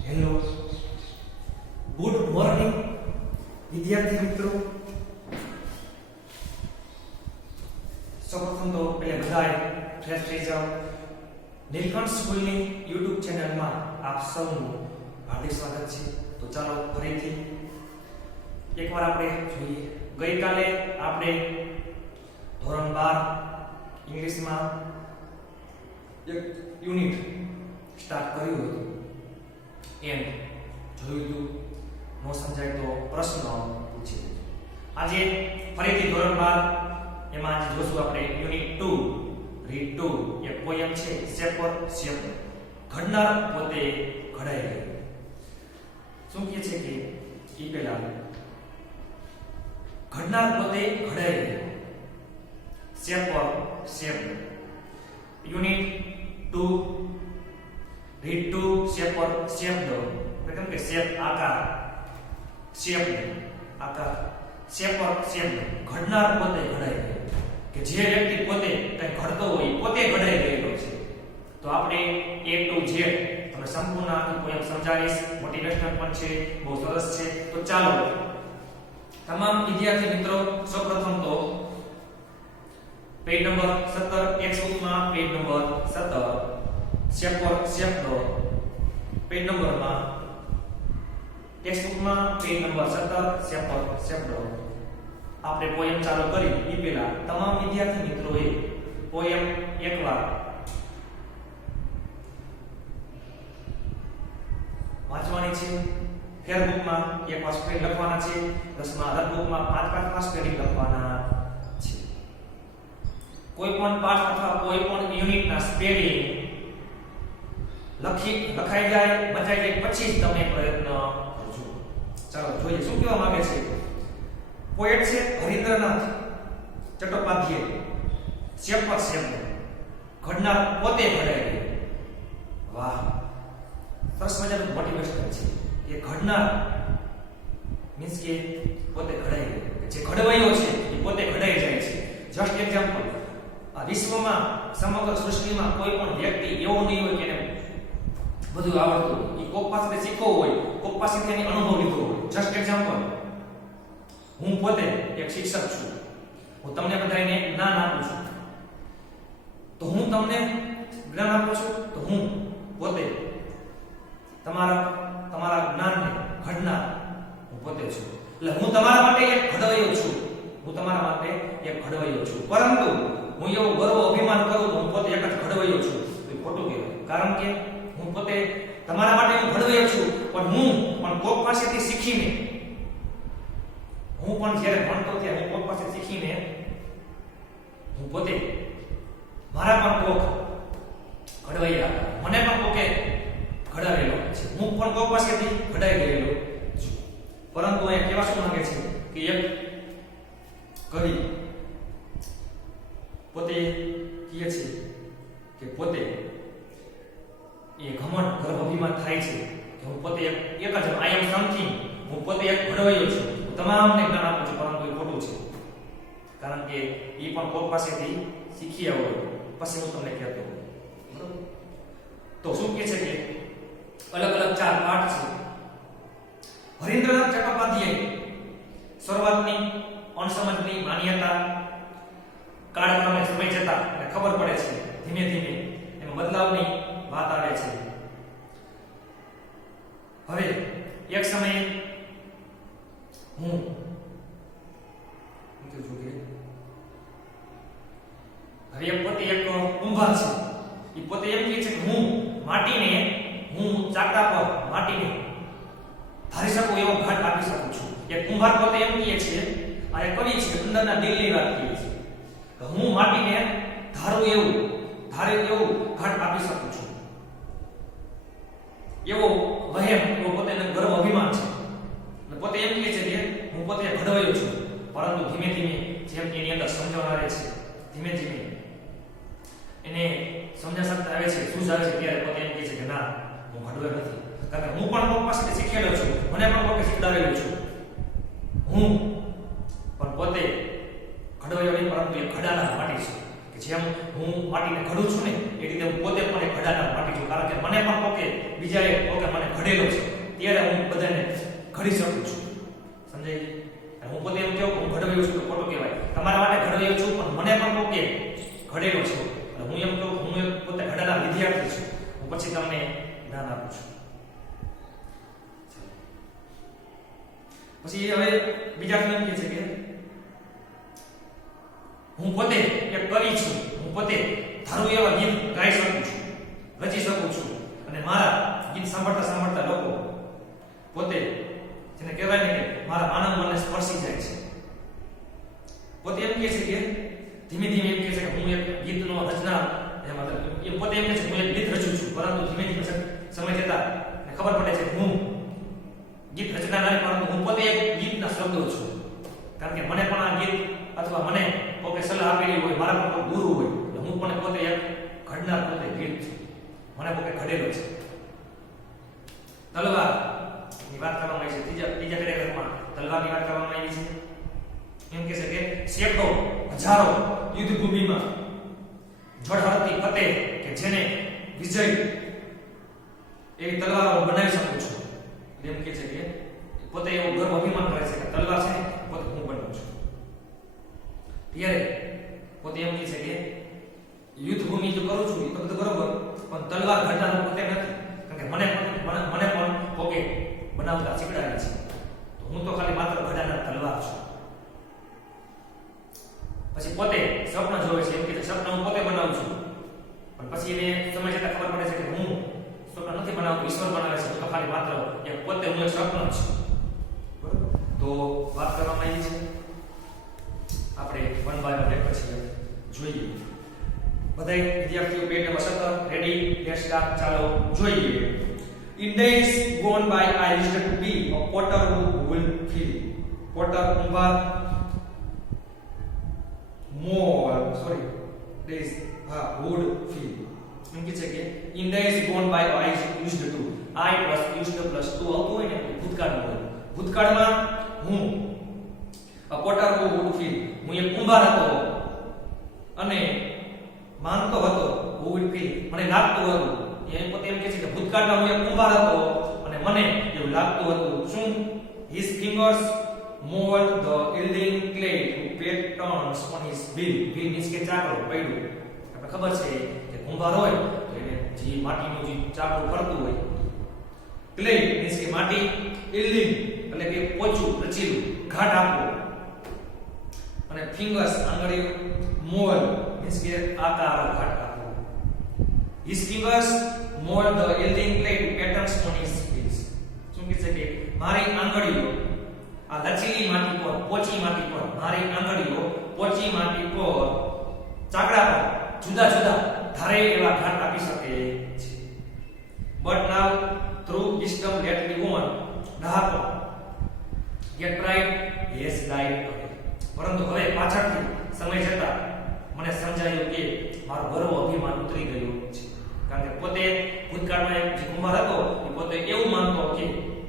Hello, good morning વિદ્યાર્થી મિત્રો. સૌપ્રથમ તો બધાએ ફ્રેશ થઈ જાઓ. નીલકંઠ સ્કૂલની YouTube ચેનલમાં આપ સૌનું હાર્દિક સ્વાગત છે. તો ચાલો ફરીથી એકવાર આપણે જોઈએ. ગઈકાલે આપણે ધોરણ 12 ઇંગ્લિશમાં એક યુનિટ સ્ટાર્ટ કર્યું હતું. એમ જોયું હતું. નો સમજાય તો પ્રશ્ન પૂછી. આજે ફરીથી ધોરણ 12 એમાં આજે જોશું આપણે યુનિટ 2 રીડ 2 એક પોયમ છે શેપર શેપ. ઘડનાર પોતે ઘડાઈ ગયો. શું કહે છે કે ઈ પહેલા ઘડનાર પોતે ઘડાઈ ગયો. Shaper shape unit 2 read 2 shaper shape પ્રથમ કે શેપ આકાર શેપ આકાર શેપર શેપ ઘડનાર પોતે ઘડાઈ ગયો. કે જે વ્યક્તિ પોતે કંઈ ઘડતો હોય પોતે ઘડાઈ ગયેલો છે. તો આપણે A to Z તમને સંપૂર્ણ આખી પોયમ સમજાવીશ. મોટિવેશનલ પણ છે, બહુ સરસ છે. તો ચાલો તમામ વિદ્યાર્થી મિત્રો સૌપ્રથમ તો પેજ નંબર 17 ટેક્સ્ટબુકમાં page number 17 shaper shape page નંબરમાં ટેક્સ્ટબુકમાં પેજ નંબર 17 શેપર શેપ આપણે પોયમ ચાલુ કરી એ પહેલા તમામ વિદ્યાર્થી મિત્રોએ પોયમ એકવાર વાંચવાની છે. ફેરબુકમાં એક વાર સ્પેલિંગ લખવાના છે. દસમા રદબુકમાં 5 વાર સ્પેલિંગ લખવાના છે. કોઈ પણ પાઠ અથવા કોઈ પણ યુનિટના સ્પેલિંગ લખાઈ જાય બચાઈ જાય પછી જ તમે પ્રયત્ન કરજો. ચાલો જોઈએ શું કહેવા માંગે છે. પોએટ છે હરીન્દ્રનાથ ચટ્ટોપાધ્યાય. શેપર શેપ ઘડનાર પોતે ઘડાઈ ગયો. વાહ, સરસ મજાનું મોટિવેશન છે. કે ઘડનાર મીન્સ કે પોતે ઘડાઈ ગયો. જે ઘડવાયો છે એ પોતે ઘડાઈ જાય છે. જસ્ટ એક્ઝામ્પલ, આ વિશ્વમાં સમગ્ર સૃષ્ટિમાં કોઈ પણ વ્યક્તિ એવો નહીં હોય કે એને બધું આવડતું હોય. એ કોક પાસેથી શીખવું હોય, કોક પાસેથી એની અનુભવ લીધો હોય. જસ્ટ એક્ઝામ્પલ, હું પોતે એક શિક્ષક છું. હું તમને બધાને જ્ઞાન આપું છું. તો હું તમને જ્ઞાન આપું છું તો હું પોતે તમારા જ્ઞાનને ઘડનાર હું પોતે છું. એટલે હું તમારા માટે એક ઘડવૈયો છું. હું તમારા માટે એક ઘડવૈયો છું. પરંતુ હું એવો ગર્વ અભિમાન કરું તો હું પોતે એક જ ઘડવૈયો છું તો ખોટું કહેવાય. કારણ કે હું પોતે તમારા માટે હું ઘડવૈયો છું, પણ હું પણ કોક પાસેથી શીખીને, હું પણ જ્યારે ભણતો ત્યારે હું કોક પાસે શીખીને હું પોતે મારા પણ કોક ઘડવૈયા મને પણ કોકે ઘડાવેલો છે. હું પણ કોક પાસેથી ઘડાઈ ગયેલો છું. પરંતુ એ કેવા શું માંગે છે કે એક કવિ પોતે કહે છે કે પોતે એ ઘમંડ ગર્વ અભિમાન થાય છે કે હું પોતે એક જ આઈ એમ સમથિંગ. હું પોતે એક ઘડવૈયો છું. હું તમામને જ્ઞાન આપું છું. પરંતુ એ ખોટું છે. કારણ કે એ પણ કોક પાસેથી શીખી આવ્યો પછી હું તમને કહેતો. બરોબર? તો શું કહે છે કે અલગ અલગ 4 પાઠ છે. હરીન્દ્રનાથ ચટ્ટોપાધ્યાય શરૂઆતની અણસમજની માન્યતા કાળક્રમે સમય જતા અને ખબર પડે છે ધીમે ધીમે એમાં બદલાવની વાત આવે છે. હવે એક સમયે હું પોતે એક કુંભાર છે. એ પોતે એમ કહે છે કે હું માટીને હું ચાકડા પર માટીને ધારી શકું એવો ઘાટ આપી શકું છું. એક કુંભાર પોતે એમ કહે છે, આ એક કવિ છે, અંદરના દિલની વાત કહે છે કે હું માટીને ધારું એવું ઘાટ આપી શકું છું. એવો વહેમ, એવો પોતાનો ગર્વ અભિમાન છે. અને પોતે એમ કહે છે કે હું પોતે ઘડવાયો છું. પરંતુ ધીમે ધીમે જેમ એની અંદર સમજણ આવે છે, ધીમે ધીમે એને સમજા શકતા આવે છે, સૂઝ આવે છે, ત્યારે પોતે એમ કહે છે કે ના, હું ઘડવાયો નથી. કારણ કે હું પણ કોક પાસેથી શીખેલો છું. મને પણ કોકે શીખડાવેલું છું. હું પણ પોતે ઘડવાયો નહીં, પરંતુ એ ઘડાનાર માટી છે કે જેમ હું માટીને ઘડું છું ને એ રીતે હું પોતે પણ એક ઘડાનાર માટી છું, કારણ કે મને પણ પોકે બીજાએ પોકે મને ઘડેલો છે, ત્યારે હું બધાને ઘડી શકું છું. સમજાય? હું પોતે એમ કહું હું ઘડવાયો છું તો ખોટું કહેવાય. તમારા માટે ઘડવાયો છું પણ મને પણ પોકે ઘડેલો છે. હું એમ કહું હું પોતે ઘડાનાર વિદ્યાર્થી છું. હું પછી તમને જ્ઞાન આપું છું. પછી હવે બીજા એમ કહે છે કે હું પોતે એક કવિ છું, હું પોતે ધારું એવા ગીત ગાઈ શકું છું, રચી શકું છું, અને મારા ગીત સાંભળતા સાંભળતા લોકો પોતે જેને કહેવાય ને કે મારા માનવ મનને સ્પર્શી જાય છે. પોતે એમ કહે છે કે ધીમે ધીમે એમ કહે છે કે હું એક ગીતનો રચના એ પોતે એમ કહે છે હું એક ગીત રચું છું, પરંતુ ધીમે ધીમે સમય જતા ખબર પડે છે હું ગીત રચના નથી, પરંતુ હું પોતે એક ગીતના શબ્દો છું. કારણ કે મને પણ આ ગીત અથવા મને પોતે સલાહ આપેલી હોય, મારા પણ કોઈ ગુરુ હોય, તો હું પણ પોતે એક ઘડનાર પોતે ગીત છું, મને પોતે ઘડેલો છે. તલવાર ની વાત કરવામાં આવી છે. ત્રીજા પેરેગ્રાફમાં તલવારની વાત કરવામાં આવી છે. એમ કહે છે કે સેંકડો હજારો યુદ્ધ ભૂમિમાં ઝળહળતી ફતેહ કે જેને વિજય એવી તલવારો બનાવી શકું છું. એમ કહે છે કે પોતે એવો ગર્વ અભિમાન કરે છે કે તલવાર છે ને પોતે હું બનાવું છું. ત્યારે પોતે એમ કહે છે કે યુદ્ધ ભૂમિ જો કરું છું તો બધું બરોબર, પણ તલવાર ઘડનાર પોતે નથી, કારણ કે મને પણ પોકે બનાવતા શીખડાવી છે. તો હું તો ખાલી માત્ર ઘડાનાર તલવાર છું. પછી પોતે સ્વપ્ન જોવે છે. એમ કે સ્વપ્ન હું પોતે બનાવું છું, પણ પછી એને સમય જતા ખબર પડે છે કે હું સ્વપ્ન નથી બનાવતો, ઈશ્વર બનાવે છે. તો ખાલી માત્ર એક પોતે હું એક સ્વપ્ન છું. બરોબર? તો વાત કરવામાં આવી છે. આપણે વન બાય વન પછી જોઈએ. બધા વિદ્યાર્થીઓ page number 17 ready let's start. ચાલો જોઈએ. In days gone by I used to be a potter who will fill. Potter કુંભાર days would fill. એમ કે છે કે in days gone by I used to I plus used to plus to આવતું હોય ને ભૂતકાળનું હોય. ભૂતકાળમાં હું a potter who would fill, હું એક કુંભાર હતો અને માનતો હતો who would fill, મને લાગતું હતું. એ પોતે એમ કહે છે કે ભૂતકાળમાં હું એક કુંભાર હતો અને મને એવું લાગતું હતું. શું? His fingers mold the yielding clay to patterns on his wheel. Wheel means કે ચાકડો, પૈડું. આપણે ખબર છે કે કુંભાર હોય તો એને જે માટીનું જે ચાકડું ફરતું હોય. clay means કે માટી, yielding એટલે કે પોચું, રચીલું, ઘાટ આપવું. અને fingers આંગળીઓ, mold means કે આકાર, ઘાટ આપવું. His fingers mold the yielding clay to patterns on his wheels. શું કહે છે કે મારી આંગળીઓ આ લચીલી માટી પર, પોચી માટી પર, મારી આંગળીઓ પોચી માટી પર, ચાકડા પર જુદા જુદા ધારે એવા ઘાટ આપી શકે છે. But now through wisdom let me on ડહાપો get pride yes died away. પરંતુ હવે પાછળથી સમય જતા મને સમજાયું કે મારો ગર્વ અભિમાન ઉતરી ગયું છે. કારણ કે પોતે ભૂતકાળમાં એક જે કુંભાર હતો એ પોતે એવું માનતો કે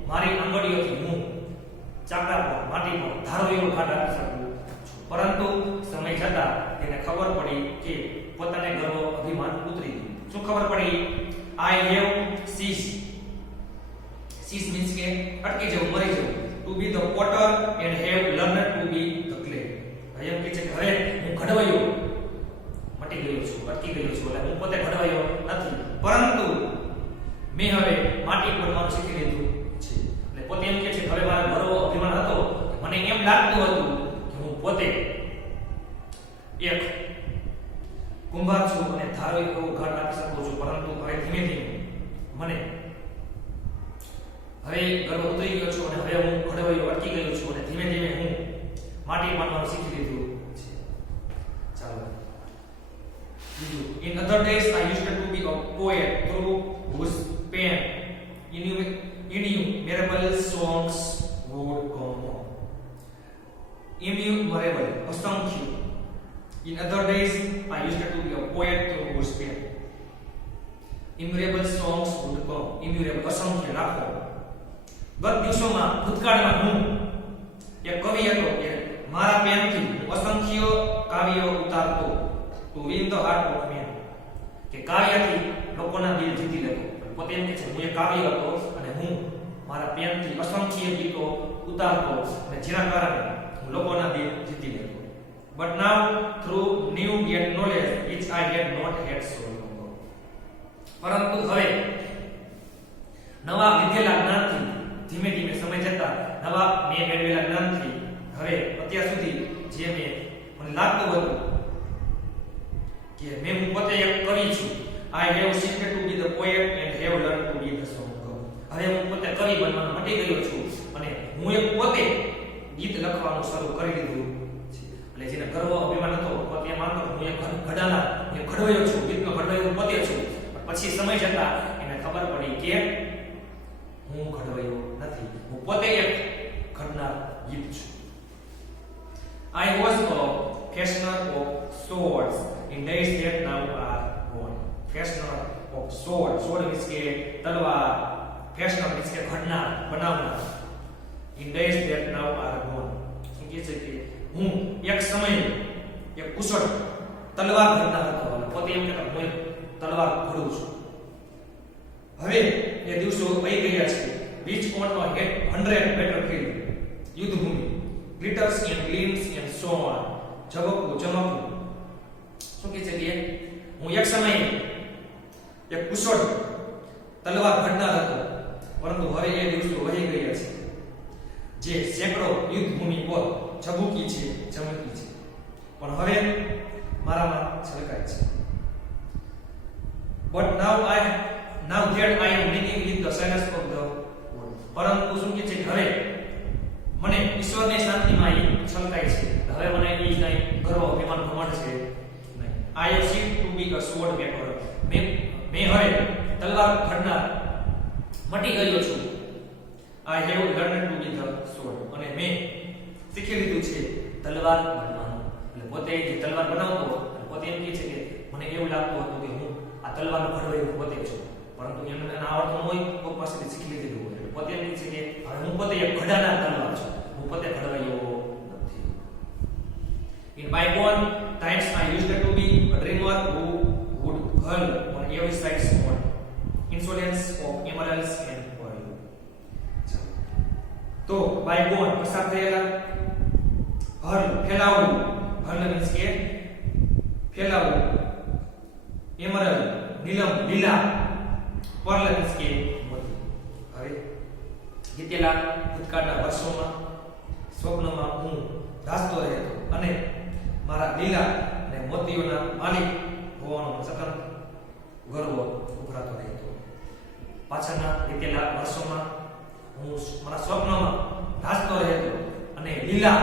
મારી આંગળીઓથી હું ચાકડા પર, માટી પર ધારો એવો ઘાટ આપી શકું છું. પરંતુ સમય જતા એને ખબર પડી કે પોતાને ગર્વ અભિમાન ઉતરી ગયું. શું ખબર પડી? I have ceased. Cease means કે અટકી જવું, મરી જવું. To be the potter and have learned to be the clay. ભાઈ એમ કહે છે કે હવે હું ઘડવાયો મટી ગયો છું, અટકી ગયો છું. એટલે હું પોતે ઘડવાયો નથી, પરંતુ મેં હવે માટી બનવાનું શીખી લીધું છે. એટલે પોતે એમ કહે છે કે હવે મારો ગર્વ અભિમાન હતો, મને એમ લાગતું હતું કે હું પોતે એક કુંભાર છું અને ધારો એવો ઘાટ આપી શકું છું. પરંતુ હવે ધીમે ધીમે મને હવે ગર્વ ઉતરી ગયો છું અને હવે હું ઘડવાયો અટકી ગયો છું અને ધીમે ધીમે હું માટી બનવાનું શીખી લીધું છે. ચાલો બીજું. In other days I used to be a poet through whose pen innumerable songs would come on. Innumerable, અસંખ્ય. In other days I used to be a poet through whose pen innumerable songs would come. Innumerable, અસંખ્ય, લાખો. ગત દિવસોમાં, ભૂતકાળમાં હું એક કવિ હતો કે મારા પેનથી અસંખ્ય કાવ્યો ઉતારતો. To win the heart of man, કે કાવ્યથી લોકોના દિલ જીતી લેવો. પોતે એમ કહે છે હું એક કાવ્ય હતો અને હું મારા પેનથી અસંખ્ય ગીતો ઉતારતો અને જેના કારણે હું લોકોના દિલ જીતી લેતો. But now through new get knowledge which I had not had so long. પરંતુ હવે નવા વિદ્યેલા જ્ઞાનથી ધીમે ધીમે સમય જતા નવા મેં મેળવેલા જ્ઞાનથી હવે અત્યાર સુધી જે મને લાગતું હતું કે મેં હું પોતે એક કવિ છું. I have ceased to be the poet and have learned to be the songwriter. હવે હું પોતે કવિ બનવાનું મટી ગયો છું અને હું એક પોતે ગીત લખવાનું શરૂ કરી દીધું છે. એટલે જેને ગર્વ અભિમાન હતો પોતે એમ માનતો હું એક ઘડાના એક ઘડવાયો છું, ગીતનો ઘડવાયો પોતે છું. પછી સમય જતા એને ખબર પડી કે હું ઘડવાયો નથી, હું પોતે એક ઘડનાર ગીત છું. I was a fashioner of swords in days that now are gone. Fashioner of sword, sword means કે તલવાર, fashioner means કે ઘડનાર, બનાવનાર. In days that now are gone. શું કહે છે કે હું એક સમયે એક કુશળ તલવાર ઘડનાર હતો. પોતે એમ કહેતા હું તલવાર ઘડું છું. હવે એ દિવસો વહી ગયા છે. which on a 100 battlefield, યુદ્ધભૂમિ, glitters and gleams and so on, ઝબકવું ચમકવું. શું કહે છે કે હું એક સમયે એક કુશળ તલવાર ઘડનાર હતો, પરંતુ હવે એ દિવસો વહી ગયા છે જે સેંકડો યુદ્ધભૂમિ પર ઝબૂકી છે, ચમકી છે, પણ હવે મારામાં છલકાય છે. But now that I am living with the silence of the world. પરંતુ શું કહે છે કે હવે મને ઈશ્વરની શાંતિમાં એ છલકાય છે. હવે મને એ કઈ ગર્વ અભિમાન ઘમંડ છે નહીં. I have ceased to be a sword maker. મેં હવે તલવાર ઘડનાર મટી ગયો છું. I have learned to be the sword. અને મેં શીખી લીધું છે તલવાર બનાવવાનું. એટલે પોતે જે તલવાર બનાવતો પોતે એમ કહે છે કે મને એવું લાગતું હતું કે હું આ તલવારનો ઘડવાયો પોતે છું, પરંતુ એમને આવડતું હોય કોઈ પાસેથી શીખી લીધેલું હોય. એટલે પોતે એમ કહે છે કે હવે હું પોતે એક ઘડાનાર તલવાર છું, હું પોતે ઘડવાયો નથી. In bygone times I used to be a dreamer who would hurl on every side on insolence of emeralds and pearl. તો bygone પસાર થયેલા, હર્લ ફેલાવવું, હર્લ મીન્સ કે ફેલાવવું, એમરલ્ડ નીલમ લીલા, પર્લ મીન્સ કે મોતી. હવે વીતેલા ભૂતકાળના વર્ષોમાં સ્વપ્નમાં હું રાસ્તો રહેતો અને મારા લીલા અને મોતીઓના માલિક હોવાનો સતત ગર્વ ઉભરાતો રહેતો. પાછળના વીતેલા વર્ષોમાં હું મારા સ્વપ્નમાં રાસ્તો રહેતો અને લીલા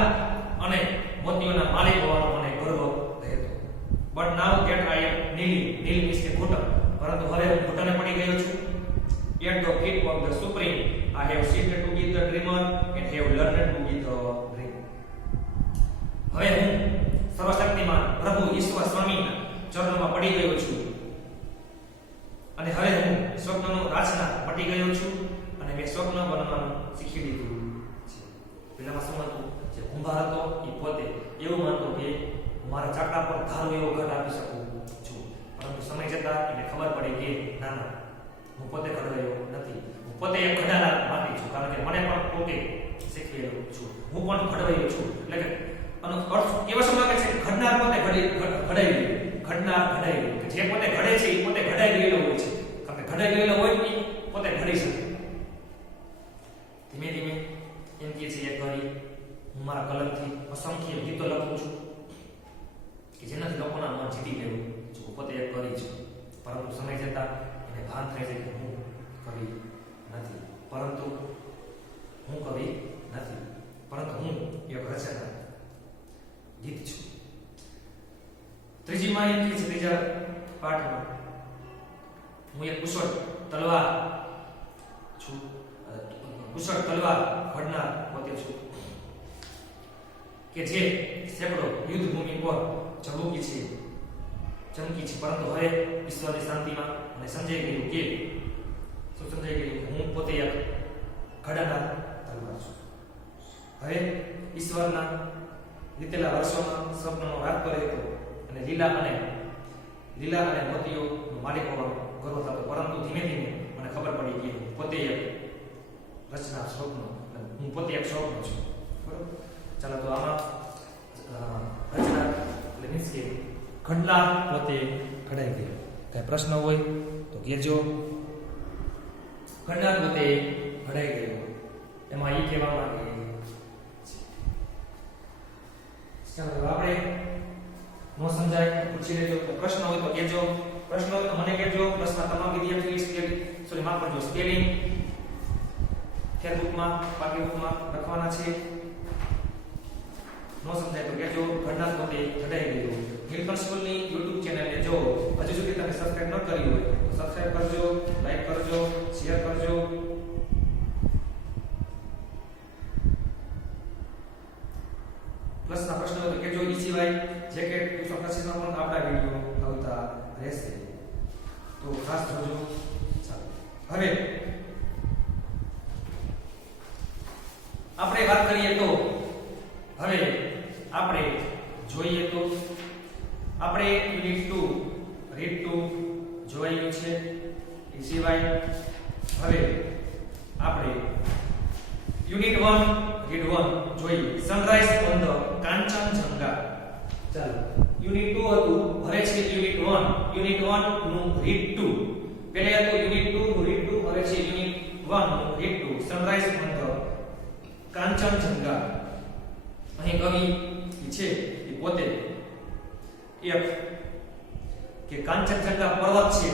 અને મોતીઓના માલિક હોવાનો મને ગર્વ રહેતો. But now that I am kneeling, kneel means કે ઘૂંટણ, પરંતુ હવે હું ઘૂંટણે પડી ગયો છું. At the feet of the Supreme, I have ceased to be the dreamer and have learned to be the dream. હવે હું સર્વશક્તિમાન પ્રભુ ઈશ્વર સ્વામીના ચરણોમાં પડી ગયો છું અને હવે હું સ્વપ્નનો રાજના પડી ગયો છું અને મેં સ્વપ્ન બનવાનું શીખી લીધું છે. પેલામાં શું હતું, જે કુંભાર હતો એ પોતે એવું માનતો કે મારા ચાકડા પર ધારો એવો ઘટ આપી શકું છું, પરંતુ સમય જતા એને ખબર પડી કે ના ના, હું પોતે ઘડવાયો નથી, હું પોતે એક ઘડાનાર માટી છું, કારણ કે મને પણ પોતે શીખવેલો છું, હું પણ ઘડવાયો છું. એટલે કે આનો અર્થ એવો સમજ લાગે છે ઘડનાર પોતે ઘડાઈ ગયો, ઘડનાર ઘડાઈ ગયો, કે જે પોતે ઘડે છે એ પોતે ઘડાઈ ગયેલો હોય છે, કારણ કે ઘડાઈ ગયેલો હોય એ પોતે ઘડી શકે. ધીમે ધીમે એમ કહે છે એક ઘડી હું મારા કલમથી અસંખ્ય ગીતો લખું છું કે જેનાથી લોકોના મન જીતી લેવું છું. હું પોતે એક કવિ છું, પરંતુ સમય જતા એને ભાન થાય છે કે હું કવિ નથી, પરંતુ હું કવિ નથી, પરંતુ હું એક રચના ગીત છું. ત્રીજી માં એમ કહે છે, ત્રીજા પાઠમાં હું એક કુશળ તલવાર છું, કુશળ તલવાર ઘડનાર પોતે છું કે જે સેંકડો યુદ્ધભૂમિ પર ઝબૂકી છે, ચમકી છે, પરંતુ હવે ઈશ્વરની શાંતિમાં મને સમજાઈ ગયું કે શું સમજાઈ ગયું કે હું પોતે એક ઘડાનાર તલવાર છું. હવે ઈશ્વરના વીતેલા વર્ષોમાં સ્વપ્નનો રાગ કર્યો હતો અને લીલા અને લીલા અને મોતીઓ માલિક હોવાનો ગર્વ થતો, પરંતુ ધીમે ધીમે મને ખબર પડી કે પોતે એક રચના સ્વપ્ન, હું પોતે એક સ્વપ્ન છું. બરોબર. ચાલો તો આમાં રચના એટલે મીન્સ કે ઘટના પોતે ઘડાઈ ગઈ. કઈ પ્રશ્ન હોય તો કહેજો. ઘટના પોતે ઘડાઈ ગયો એમાં એ કહેવા માંગે. ચાલો આપણે નો સમજાય પૂછી લેજો. પ્રશ્ન હોય તો કહેજો. પ્રશ્ન હોય તો મને કહેજો. પ્રશ્ન તમામ વિદ્યાર્થીઓ માફ કરજો, સ્પેલિંગ ફેરબુકમાં પાઠ્યબુકમાં લખવાના છે. નો સમજાય તો કહેજો. ઘટના પોતે ઘડાઈ ગયો. નીલકંઠ સ્કૂલની YouTube ચેનલને જો હજુ સુધી તમે સબસ્ક્રાઇબ ન કરી હોય તો સબસ્ક્રાઇબ કરજો, લાઈક કરજો, શેર કરજો. પ્લસના પ્રશ્નો તો કહેજો. એ સિવાય જે કે ટ્યુશન ક્લાસીસમાં પણ આપણા વિડીયો આવતા રહેશે તો ખાસ જોજો. ચાલો હવે આપણે વાત કરીએ તો હવે આપણે જોઈએ તો આપણે યુનિટ 2 રીડ 2 જોયું છે. એ સિવાય હવે આપણે યુનિટ 1 રીડ 1 જોઈએ. Sunrise on the Kanchenjunga. ચાલો યુનિટ 2 હતું, હવે છે યુનિટ 1. યુનિટ 1 નું રીડ 2. પહેલા હતું યુનિટ 2 નું રીડ 2, હવે છે યુનિટ 1 નું read 2. Sunrise on the Kanchenjunga. અહીં કવિ છે એ પોતે એક કે કાંચનજંગા પર્વત છે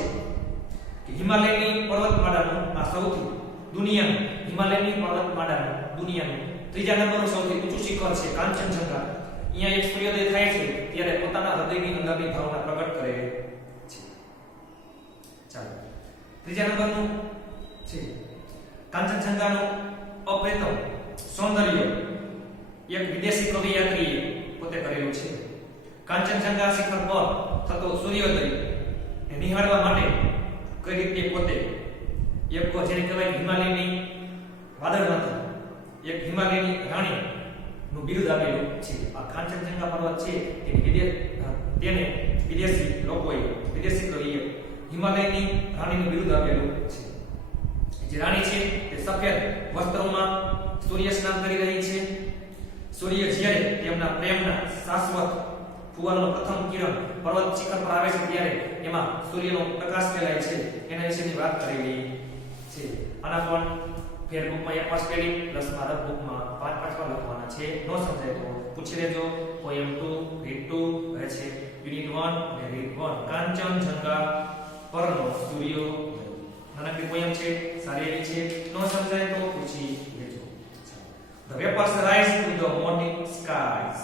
કે હિમાલયની પર્વતમાળાનું આ સૌથી દુનિયાનું હિમાલયની પર્વતમાળાનું દુનિયાનું ત્રીજા નંબરનું સૌથી ઊંચું શિખર છે કાંચનજંગા. અહીંયા એક સૂર્યોદય થાય છે ત્યારે પોતાના હૃદયની અંદરની ભાવના પ્રગટ કરે છે. ચાલો ત્રીજા નંબરનું છે કાંચનજંગાનું અપ્રતમ સૌંદર્ય એક વિદેશી કવિ યાત્રીએ પોતે કરેલું છે. કાંચનજંગા શિખર પર થતો સૂર્યોદય નિહાળવા માટે કઈ રીતે પોતે એક જેને કહેવાય હિમાલયની વાદળમાંથી એક હિમાલયની રાણી નું બિરુદ આપેલું છે. આ કાંચનજંગા પર્વત છે તેને વિદેશી લોકોએ વિદેશી કવિએ હિમાલયની રાણીનું બિરુદ આપેલું છે. જે રાણી છે તે સફેદ વસ્ત્રોમાં સૂર્ય સ્નાન કરી રહી છે. સૂર્ય જ્યારે તેમના પ્રેમના શાશ્વત ફુવારનો પ્રથમ કિરણ પર્વત શિખર પર આવે છે ત્યારે એમાં સૂર્યનો પ્રકાશ ફેલાય છે. એના વિશેની વાત કરેલી છે. આના પણ ફેરબુકમાં એક વાર સ્પેલિંગ પ્લસમાં રફબુકમાં 5 વાર લખવાના છે. નો સમજાય તો પૂછી લેજો. પોએમ 2 રીડ 2 રહે છે યુનિટ 1 અને રીડ 1. કાંચનજંગા પરનો સૂર્યો. નાનકડી પોએમ છે, સારી એવી છે. નો સમજાય તો પૂછી લેજો. The vapors rise to the morning skies.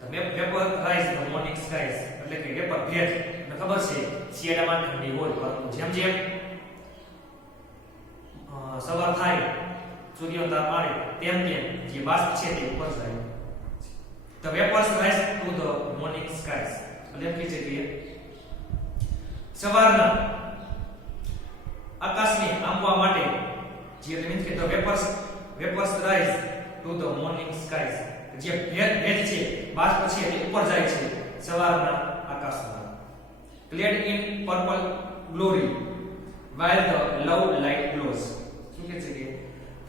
The vapor rise to the morning skies એટલે કે વેપર ભેજ. તમને ખબર છે શિયાળામાં ઠંડી હોય પરંતુ જેમ જેમ સવાર થાય સૂર્યોદય આવે તેમ તેમ જે બાષ્પ છે તે ઉપર જાય. The vapors rise to the morning skies એટલે કે છે કે સવારના આકાશને આંબવા માટે જે મીન્સ કે the vapors rise to the morning skies જે ભેજ છે બાષ્પ છે તે ઉપર જાય છે સવારના આકાશમાં. Clad in purple glory while the love light glows. શું કહે છે કે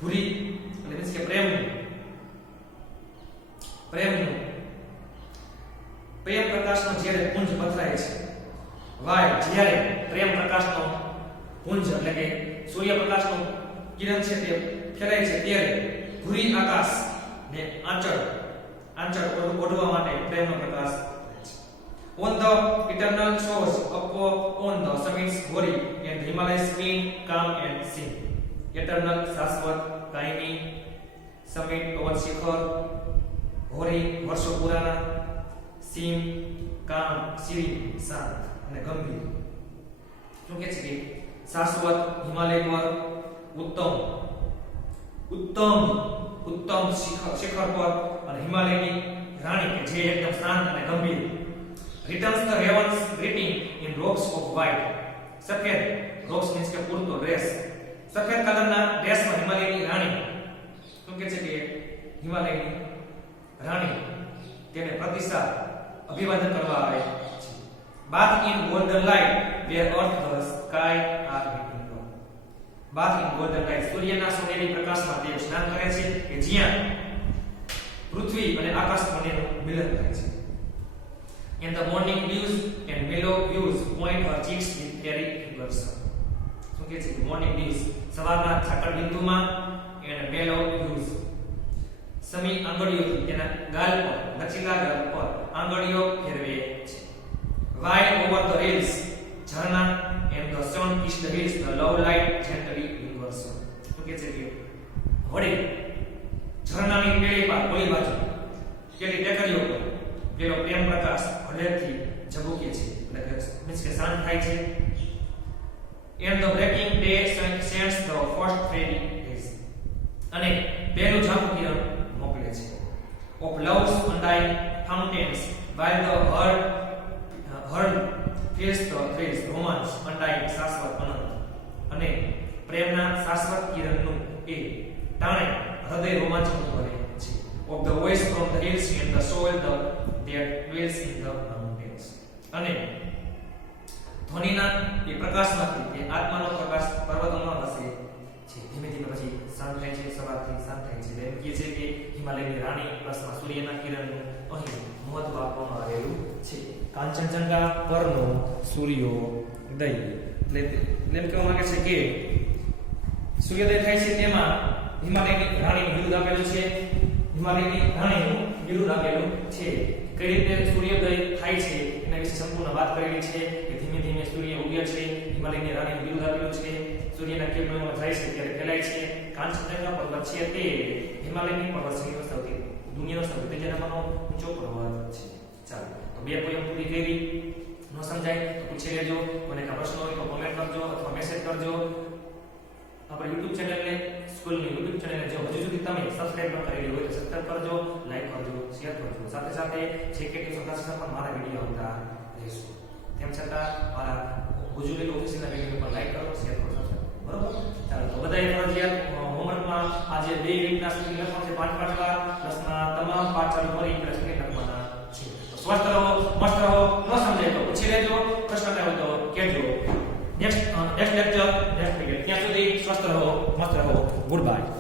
ભૂરી એટલે મીન્સ કે પ્રેમ પ્રકાશનો જ્યારે પુંજ પથરાય છે. while જ્યારે પ્રેમ પ્રકાશનો પુંજ એટલે કે સૂર્યપ્રકાશનો કિરણ છે તે ફેલાય છે ત્યારે ભૂરી આકાશ ને આંચળ ઓઢવા માટે પ્રેમનો પ્રકાશ છે. On the eternal shores on the summits glory and the Himalayas clean, calm and sing. Eternal શાશ્વત કાયમી સમિટ પર્વત શિખર હોરી વર્ષો પુરાના સીમ કામ સિરી શાંત અને ગંભીર. શું કહે છે કે શાશ્વત હિમાલય પર ઉત્તમ શિખર પર અને હિમાલયની રાણી કે જે એકદમ શાંત અને ગંભીર. Returns the heavens greeting in robes of white. સફેદ robes means કે પૂરતો ડ્રેસ. સફેદ કલરના ડ્રેસમાં હિમાલયની રાણી શું કહે છે કે હિમાલયની રાણી તેને પ્રતિસાદ અભિવાદન કરવા આવે છે. bath in golden light where earth the sky are meeting up. bath in golden light સૂર્યના સોનેરી પ્રકાશમાં તેઓ સ્નાન કરે છે કે જ્યાં પૃથ્વી અને આકાશ બંનેનું મિલન થાય છે. In the morning dews and mellow views point her cheeks with airy fingers. શું કહે છે? મોર્નિંગ dews સવારના ઝાકળ બિંદુમાં and mellow views સમી આંગળીઓથી તેના ગાલ પર લચીલા ગાલ પર આંગળીઓ ફેરવે છે. While over the hills Zarna and the sun is the hills the love light gently lingers. શું કહે છે કે વળી ઝરણાની પેલી બાજુ પેલી ટેકરીઓ પર પેલો પ્રેમ પ્રકાશ હળેથી ઝબૂકે છે, એટલે કે મીન્સ કે શાંત થાય છે. And the breaking day sends the first fairy rays. અને પહેલું ઝાંખું કિરણ મોકલે છે. Of love's undying fountains while the herd feels the thrills romance undying શાશ્વત અનંત. અને પ્રેમના શાશ્વત કિરણનું એ ટાણે હૃદય રોમાંચન કરે છે. Of the voice from the hills and the soul that dwells in the mountains. અને ધ્વનિના એ પ્રકાશમાંથી એ આત્માનો પ્રકાશ પર્વતોમાં વસે છે. ધીમે ધીમે પછી શાંત થાય છે, સવારથી શાંત થાય છે. એમ કહે છે કે હિમાલયની રાણી પ્લસમાં સૂર્યના કિરણનું અહીં મહત્વ આપવામાં આવેલું છે. કાંચનજંગા પરનો સૂર્યોદય એટલે એમ કહેવા માંગે છે કે સૂર્યોદય થાય છે તેમાં હિમાલયની રાણીનું બિરુદ આપેલું છે. હિમાલયની રાણીનું બિરુદ આપેલું છે. કઈ રીતે સૂર્યોદય થાય છે એના વિશે સંપૂર્ણ વાત કરેલી છે કે ધીમે ધીમે સૂર્ય ઉગે છે, હિમાલયની રાણીનું બિરુદ આપેલું છે. સૂર્યના કિરણોમાં જાય છે ત્યારે ફેલાય છે. કાંચનજંગા પર્વત છે તે હિમાલયની પર્વત શ્રેણીનો સૌથી દુનિયાનો સૌથી તેજસ્વીનો ઊંચો પર્વત છે. ચાલો તો બે પોયમ પૂરી કરી. ન સમજાય તો પૂછી લેજો. મને કોઈ પ્રશ્ન હોય તો કોમેન્ટ કરજો અથવા મેસેજ કરજો. આપણે YouTube ચેનલને સ્કૂલની YouTube ચેનલને જો હજુ સુધી તમે સબસ્ક્રાઇબ ન કરેલી હોય તો સબસ્ક્રાઇબ કરજો, લાઈક કરજો, શેર કરજો. સાથે સાથે JKT સોસાયટી પર મારા વિડિયો આવતા રહેશે. તેમ છતાં મારા ગુજુલી ઓફિસના વિડિયો પર લાઈક કરો, શેર કરો. બરોબર? ચાલો તો બધાએ ફરજિયાત હોમવર્કમાં આજે બે યુનિટના સ્પેલિંગ લખવાનું છે. 5 પાઠના પ્લસના તમામ પાઠ ચાલુ કરી પ્લસ સ્પેલિંગ લખવાના છે. તો સ્વસ્થ રહો, મસ્ત રહો. ન સમજાય તો પૂછી લેજો, પ્રશ્ન હોય તો કહેજો. Next lecture next period. ત્યાં સુધી સ્વસ્થ રહો, મસ્ત રહો. Good bye.